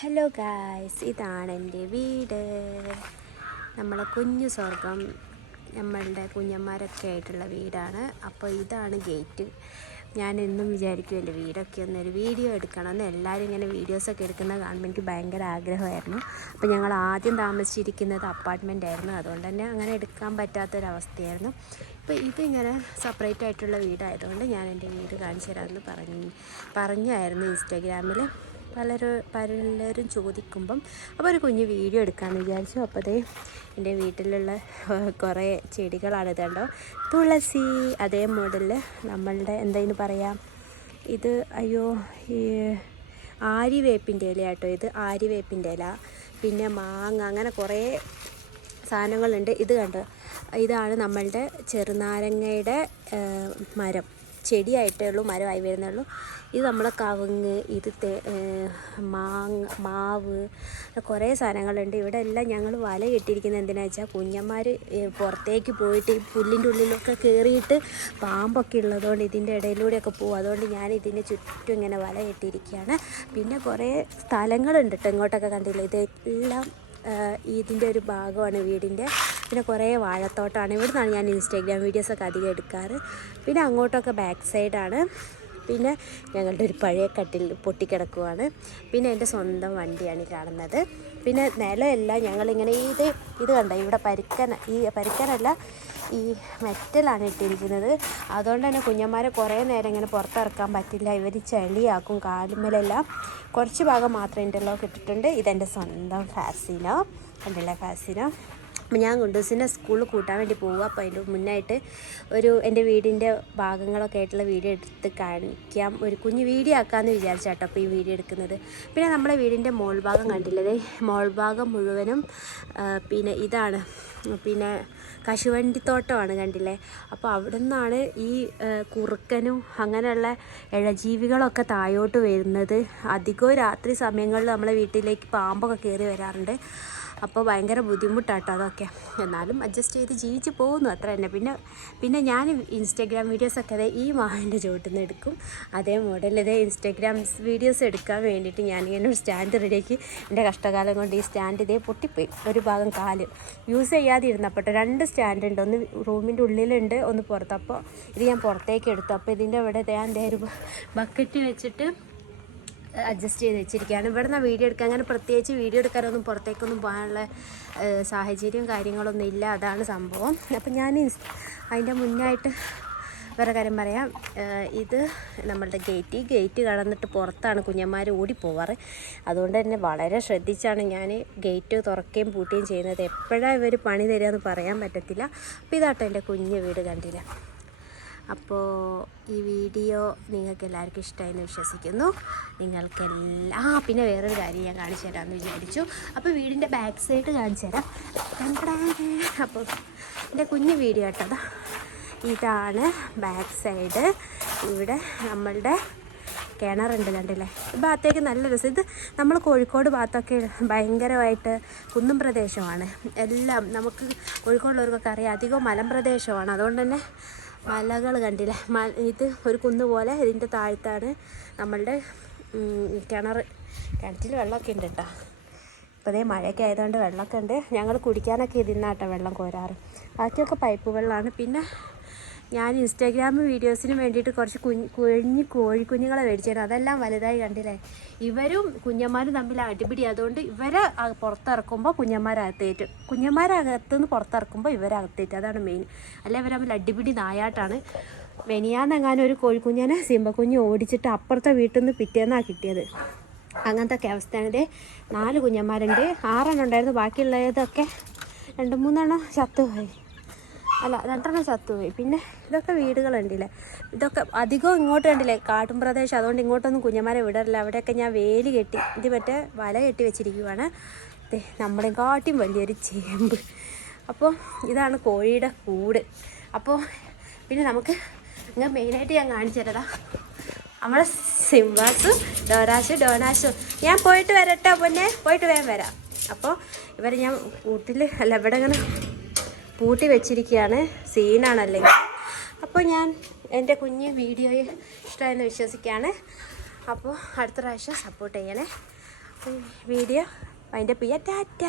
Hello guys ഇതാണ് എന്റെ വീട്. നമ്മളെ കുഞ്ഞു സ്വർഗം നമ്മളുടെ കുഞ്ഞന്മാരൊക്കെ ആയിട്ടുള്ള വീടാണ്. അപ്പോൾ ഇതാണ് ഗേറ്റ്. ഞാൻ എന്നും വിചാരിക്കും എന്റെ വീടൊക്കെ ഒന്ന് ഒരു വീഡിയോ എടുക്കണമെന്ന് എല്ലാവരും ഇങ്ങനെ വീഡിയോസൊക്കെ എടുക്കുന്നത് കാണുമ്പോൾ എനിക്ക് ഭയങ്കര ആഗ്രഹമായിരുന്നു. അപ്പോൾ ഞങ്ങൾ ആദ്യം താമസിച്ചിരിക്കുന്നത് അപ്പാർട്ട്മെന്റ് ആയിരുന്നു. അതുകൊണ്ട് തന്നെ അങ്ങനെ എടുക്കാൻ പറ്റാത്തൊരവസ്ഥയായിരുന്നു. ഇപ്പോൾ ഇതിങ്ങനെ സെപ്പറേറ്റ് ആയിട്ടുള്ള വീടായതുകൊണ്ട് ഞാൻ എന്റെ വീട് കാണിച്ചു തരാമെന്ന് പറഞ്ഞു പറഞ്ഞായിരുന്നു ഇൻസ്റ്റാഗ്രാമിൽ പലരും പലരും ചോദിക്കുമ്പം അപ്പോൾ ഒരു കുഞ്ഞ് വീഡിയോ എടുക്കാമെന്ന് വിചാരിച്ചു. അപ്പോൾ എന്റെ വീട്ടിലുള്ള കുറേ ചെടികളാണ് ഇതുണ്ടോ? തുളസി അതേ മോഡലിൽ നമ്മളുടെ എന്തെന്ന് പറയാം? ഇത് അയ്യോ ഈ ആര്യവേപ്പിന്റെ ഇല കേട്ടോ ഇത് ആര്യവേപ്പിന്റെ ഇല. പിന്നെ മാങ്ങ അങ്ങനെ കുറേ സാധനങ്ങളുണ്ട്. ഇത് കണ്ടോ? ഇതാണ് നമ്മളുടെ ചെറുനാരങ്ങയുടെ മരം. ചെടിയായിട്ടേ ഉള്ളൂ മരമായി വരുന്നേ ഉള്ളൂ ഇത് നമ്മളെ കവുങ്ങ് ഇത് തേ മാങ്ങ മാവ് കുറേ സാധനങ്ങളുണ്ട്. ഇവിടെ എല്ലാം ഞങ്ങൾ വല കെട്ടിയിരിക്കുന്നത് എന്തിനാ വെച്ചാൽ കുഞ്ഞന്മാർ പുറത്തേക്ക് പോയിട്ട് ഈ പുല്ലിന്റെ ഉള്ളിലൊക്കെ കയറിയിട്ട് പാമ്പൊക്കെ ഉള്ളതുകൊണ്ട് ഇതിന്റെ ഇടയിലൂടെയൊക്കെ പോകും അതുകൊണ്ട് ഞാൻ ഇതിന്റെ ചുറ്റും ഇങ്ങനെ വല കെട്ടിയിരിക്കുകയാണ്. പിന്നെ കുറേ സ്ഥലങ്ങളുണ്ട് കേട്ടോ ഇങ്ങോട്ടൊക്കെ കണ്ടില്ല? ഇതെല്ലാം ഇതിന്റെ ഒരു ഭാഗമാണ് വീടിന്റെ. പിന്നെ കുറേ വാഴത്തോട്ടമാണ് ഇവിടെ നിന്നാണ് ഞാൻ ഇൻസ്റ്റാഗ്രാം വീഡിയോസൊക്കെ അധികം എടുക്കാറ്. പിന്നെ അങ്ങോട്ടൊക്കെ ബാക്ക് സൈഡാണ് പിന്നെ ഞങ്ങളുടെ ഒരു പഴയ കട്ടിൽ പൊട്ടിക്കിടക്കുവാണ്. പിന്നെ എന്റെ സ്വന്തം വണ്ടിയാണ് കാണുന്നത്. പിന്നെ നിലമെല്ലാം ഞങ്ങളിങ്ങനെ ഇത് ഇത് കണ്ട? ഇവിടെ പരിക്കന ഈ പരിക്കനല്ല ഈ മെറ്റലാണ് ഇട്ടിരിക്കുന്നത്. അതുകൊണ്ട് തന്നെ കുഞ്ഞന്മാരെ കുറേ നേരം ഇങ്ങനെ പുറത്തിറക്കാൻ പറ്റില്ല. ഇവർ ചെളിയാക്കും കാലുമ്മലെല്ലാം. കുറച്ച് ഭാഗം മാത്രം ഇന്റർലോക്ക് ഇട്ടിട്ടുണ്ട്. ഇതെന്റെ സ്വന്തം ഫാസിനോ കണ്ടില്ലേ ഫാസിനോ അപ്പം ഞാൻ കുണ്ടൂസിനെ സ്കൂളിൽ കൂട്ടാൻ വേണ്ടി പോവുക അപ്പോൾ അതിന്റെ മുന്നായിട്ട് ഒരു എന്റെ വീടിന്റെ ഭാഗങ്ങളൊക്കെ ആയിട്ടുള്ള വീഡിയോ എടുത്ത് കാണിക്കാം. ഒരു കുഞ്ഞ് വീഡിയോ ആക്കാമെന്ന് വിചാരിച്ചാട്ടോ അപ്പോൾ ഈ വീഡിയോ എടുക്കുന്നത്. പിന്നെ നമ്മുടെ വീടിന്റെ മോൾ ഭാഗം കണ്ടില്ലേ? മോൾ ഭാഗം മുഴുവനും പിന്നെ ഇതാണ്. പിന്നെ കശുവണ്ടിത്തോട്ടമാണ് കണ്ടില്ലേ? അപ്പോൾ അവിടെ നിന്നാണ് ഈ കുറുക്കനും അങ്ങനെയുള്ള ഇഴജീവികളൊക്കെ താഴോട്ട് വരുന്നത്. അധികവും രാത്രി സമയങ്ങളിൽ നമ്മളെ വീട്ടിലേക്ക് പാമ്പൊക്കെ കയറി വരാറുണ്ട്. അപ്പോൾ ഭയങ്കര ബുദ്ധിമുട്ടാട്ടോ അതൊക്കെ. എന്നാലും അഡ്ജസ്റ്റ് ചെയ്ത് ജീവിച്ച് പോകുന്നു അത്ര തന്നെ. പിന്നെ പിന്നെ ഞാൻ ഇൻസ്റ്റാഗ്രാം വീഡിയോസൊക്കെ അതെ ഈ മാവിന്റെ ചുവട്ടിൽ നിന്ന് എടുക്കും. അതേ മോഡൽ ഇതേ ഇൻസ്റ്റാഗ്രാം വീഡിയോസ് എടുക്കാൻ വേണ്ടിയിട്ട് ഞാനിങ്ങനെ ഒരു സ്റ്റാൻഡ് റെഡിയാക്കി എന്റെ കഷ്ടകാലം കൊണ്ട് ഈ സ്റ്റാൻഡ് ഇതേ പൊട്ടിപ്പോയി. ഒരു ഭാഗം കാൽ. യൂസ് ചെയ്യാതെ ഇരുന്നപ്പോൾ രണ്ട് സ്റ്റാൻഡ് ഉണ്ട്. ഒന്ന് റൂമിന്റെ ഉള്ളിലുണ്ട് ഒന്ന് പുറത്ത്. അപ്പോൾ ഇത് ഞാൻ പുറത്തേക്ക് എടുത്തു. അപ്പോൾ ഇതിന്റെ ഇവിടെ ഞാൻ ഒരു ബക്കറ്റ് വെച്ചിട്ട് അഡ്ജസ്റ്റ് ചെയ്ത് വെച്ചിരിക്കുകയാണ്. ഇവിടെ നിന്ന് വീഡിയോ എടുക്കാൻ അങ്ങനെ പ്രത്യേകിച്ച് വീഡിയോ എടുക്കാനൊന്നും പുറത്തേക്കൊന്നും പോകാനുള്ള സാഹചര്യവും കാര്യങ്ങളൊന്നും ഇല്ല. അതാണ് സംഭവം. അപ്പം ഞാൻ അതിന്റെ മുന്നായിട്ട് വേറെ കാര്യം പറയാം. ഇത് നമ്മളുടെ ഗേറ്റ് ഈ ഗേറ്റ് കടന്നിട്ട് പുറത്താണ് കുഞ്ഞന്മാർ ഓടിപ്പോവാറ് അതുകൊണ്ട് തന്നെ വളരെ ശ്രദ്ധിച്ചാണ് ഞാൻ ഗേറ്റ് തുറക്കുകയും പൂട്ടുകയും ചെയ്യുന്നത്. എപ്പോഴാണ് ഇവർ പണി തരിക പറയാൻ പറ്റത്തില്ല. അപ്പോൾ ഇതാട്ടോ എന്റെ കുഞ്ഞ് വീട് കണ്ടില്ല അപ്പോൾ ഈ വീഡിയോ നിങ്ങൾക്ക് എല്ലാവർക്കും ഇഷ്ടമായെന്ന് വിശ്വസിക്കുന്നു. നിങ്ങൾക്കെല്ലാം ആ പിന്നെ വേറൊരു കാര്യം ഞാൻ കാണിച്ചു തരാമെന്ന് വിചാരിച്ചു. അപ്പോൾ വീടിന്റെ ബാക്ക് സൈഡ് കാണിച്ചു തരാം. അപ്പോൾ എന്റെ കുഞ്ഞു വീഡിയോ കേട്ടതാ ഇതാണ് ബാക്ക് സൈഡ് ഇവിടെ നമ്മളുടെ കിണറുണ്ട് കണ്ടില്ലേ? ഈ ഭാഗത്തേക്ക് നല്ല രസം. ഇത് നമ്മൾ കോഴിക്കോട് ഭാഗത്തൊക്കെ ഭയങ്കരമായിട്ട് കുന്നും പ്രദേശമാണ്. എല്ലാം നമുക്ക് കോഴിക്കോടുള്ളവർക്കൊക്കെ അറിയാം അധികം മലമ്പ്രദേശമാണ്. അതുകൊണ്ട് തന്നെ മലകൾ കണ്ടില്ലേ? ഇത് ഒരു കുന്ന് പോലെ ഇതിന്റെ താഴത്താണ് നമ്മളുടെ കിണർ. കിണറ്റിൽ വെള്ളമൊക്കെ ഉണ്ട് കേട്ടോ. ഇപ്പോൾ ഇതേ മഴയൊക്കെ ആയതുകൊണ്ട് വെള്ളമൊക്കെ ഉണ്ട്. ഞങ്ങൾ കുടിക്കാനൊക്കെ ഇതിന്നാട്ടോ വെള്ളം കോരാറ്. ബാക്കിയൊക്കെ പൈപ്പ് വെള്ളമാണ്. പിന്നെ ഞാൻ ഇൻസ്റ്റാഗ്രാം വീഡിയോസിന് വേണ്ടിയിട്ട് കുറച്ച് കുഞ്ഞ് കുഞ്ഞ് കോഴിക്കുഞ്ഞുങ്ങളെ മേടിച്ചിരുന്നു അതെല്ലാം വലുതായി കണ്ടില്ലേ? ഇവരും കുഞ്ഞന്മാരും തമ്മിൽ അടിപിടി. അതുകൊണ്ട് ഇവരെ പുറത്തിറക്കുമ്പോൾ കുഞ്ഞന്മാരകത്തേറ്റ്. കുഞ്ഞന്മാരകത്തുനിന്ന് പുറത്തിറക്കുമ്പോൾ ഇവരകത്തേറ്റ്. അതാണ് മെയിൻ അല്ല? ഇവർ തമ്മിൽ അടിപിടി നായാട്ടാണ്. വെനിയാന്നെങ്ങാനും ഒരു കോഴിക്കുഞ്ഞനെ സിംബക്കുഞ്ഞ് ഓടിച്ചിട്ട് അപ്പുറത്തെ വീട്ടിൽ നിന്ന് പിറ്റേന്നാണ് കിട്ടിയത്. അങ്ങനത്തെ ഒക്കെ അവസ്ഥയാണ്. ഇതേ നാല് കുഞ്ഞന്മാരുണ്ട്. ആറെണ്ണം ഉണ്ടായിരുന്നു. ബാക്കിയുള്ളതൊക്കെ രണ്ട് മൂന്നെണ്ണം ചത്തുപോയി. അല്ല രണ്ടെണ്ണം ചത്തുപോയി പിന്നെ ഇതൊക്കെ വീടുകളുണ്ടല്ലേ ഇതൊക്കെ അധികം ഇങ്ങോട്ട് കണ്ടില്ലേ? കാട്ടും പ്രദേശം. അതുകൊണ്ട് ഇങ്ങോട്ടൊന്നും കുഞ്ഞന്മാരെ വിടറില്ല അവിടെയൊക്കെ ഞാൻ വേലി കെട്ടി ഇത് മറ്റേ വല കെട്ടി വെച്ചിരിക്കുവാണ്. ദേ നമ്മുടെ കാട്ടിയും വലിയൊരു ചേമ്പ്. അപ്പോൾ ഇതാണ് കോഴിയുടെ കൂട്. അപ്പോൾ പിന്നെ നമുക്ക് ഞാൻ മെയിനായിട്ട് ഞാൻ കാണിച്ചു തരടാ നമ്മളെ സിംബാസും ഡോനാസും ഡോനാസും ഞാൻ പോയിട്ട് വരട്ടോ പൊന്നെ. പോയിട്ട് വേഗം വരാം. അപ്പോൾ ഇവരെ ഞാൻ കൂട്ടിൽ അല്ല ഇവിടെ ഇങ്ങനെ പൂട്ടി വെച്ചിരിക്കുകയാണ് സീനാണ് അപ്പോൾ ഞാൻ എന്റെ കുഞ്ഞ് വീഡിയോയെ ഇഷ്ടമായെന്ന് വിശ്വസിക്കുകയാണ്. അപ്പോൾ അടുത്ത പ്രാവശ്യം സപ്പോർട്ട് ചെയ്യണേ. വീഡിയോ അതിന്റെ പിയ ടാറ്റ.